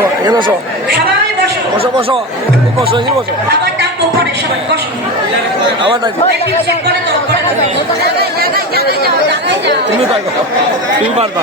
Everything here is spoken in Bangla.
বসো এখানে বসো। বসো। বসো বসো। এখানে বসো। আবার তাই তুমি তাই তুমি পারবা